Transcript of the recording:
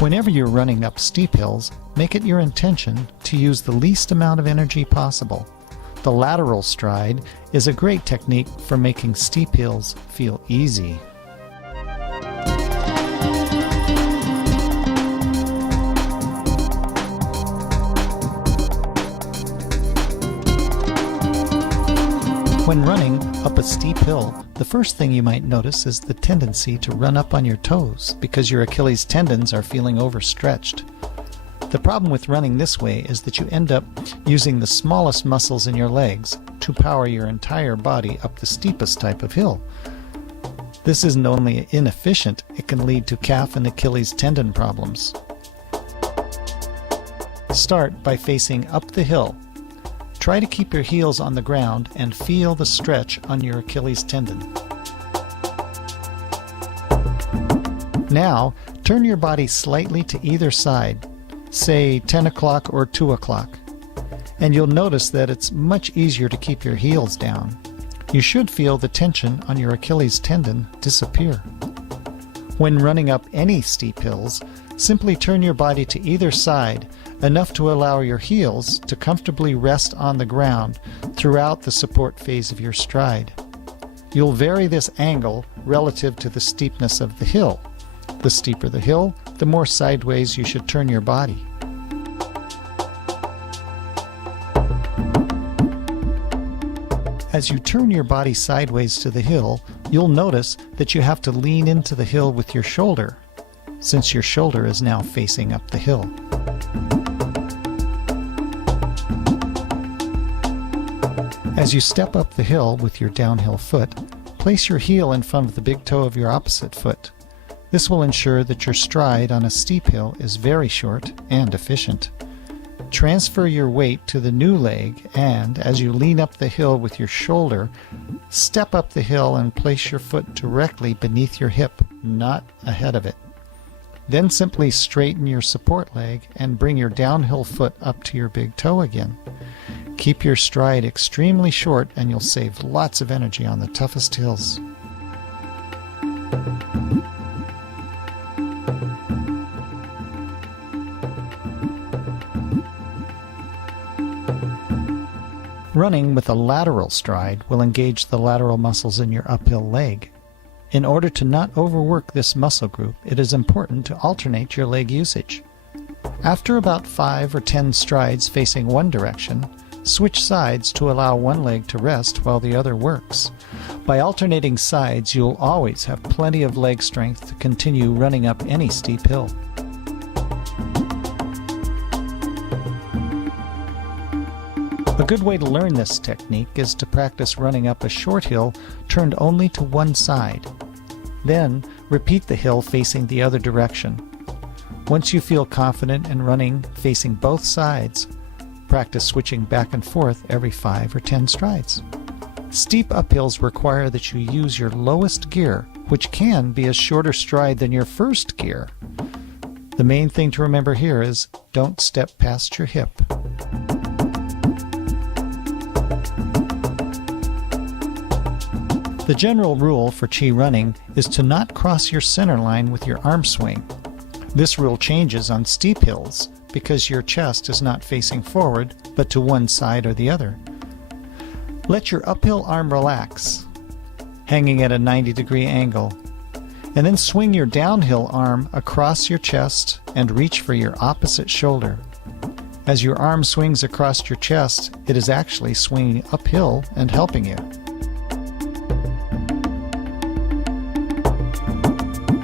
Whenever you're running up steep hills, make it your intention to use the least amount of energy possible. The lateral stride is a great technique for making steep hills feel easy. When running up a steep hill, the first thing you might notice is the tendency to run up on your toes because your Achilles tendons are feeling overstretched. The problem with running this way is that you end up using the smallest muscles in your legs to power your entire body up the steepest type of hill. This isn't only inefficient, it can lead to calf and Achilles tendon problems. Start by facing up the hill. Try to keep your heels on the ground and feel the stretch on your Achilles tendon. Now, turn your body slightly to either side, say 10 o'clock or 2 o'clock, and you'll notice that it's much easier to keep your heels down. You should feel the tension on your Achilles tendon disappear. When running up any steep hills, simply turn your body to either side, enough to allow your heels to comfortably rest on the ground throughout the support phase of your stride. You'll vary this angle relative to the steepness of the hill. The steeper the hill, the more sideways you should turn your body. As you turn your body sideways to the hill, you'll notice that you have to lean into the hill with your shoulder, since your shoulder is now facing up the hill. As you step up the hill with your downhill foot, place your heel in front of the big toe of your opposite foot. This will ensure that your stride on a steep hill is very short and efficient. Transfer your weight to the new leg and, as you lean up the hill with your shoulder, step up the hill and place your foot directly beneath your hip, not ahead of it. Then simply straighten your support leg and bring your downhill foot up to your big toe again. Keep your stride extremely short and you'll save lots of energy on the toughest hills. Running with a lateral stride will engage the lateral muscles in your uphill leg. In order to not overwork this muscle group, it is important to alternate your leg usage. After about 5 or 10 strides facing one direction, switch sides to allow one leg to rest while the other works. By alternating sides, you'll always have plenty of leg strength to continue running up any steep hill. A good way to learn this technique is to practice running up a short hill turned only to one side. Then, repeat the hill facing the other direction. Once you feel confident in running facing both sides, practice switching back and forth every 5 or 10 strides. Steep uphills require that you use your lowest gear, which can be a shorter stride than your first gear. The main thing to remember here is don't step past your hip. The general rule for chi running is to not cross your center line with your arm swing. This rule changes on steep hills because your chest is not facing forward but to one side or the other. Let your uphill arm relax, hanging at a 90-degree angle, and then swing your downhill arm across your chest and reach for your opposite shoulder. As your arm swings across your chest, it is actually swinging uphill and helping you.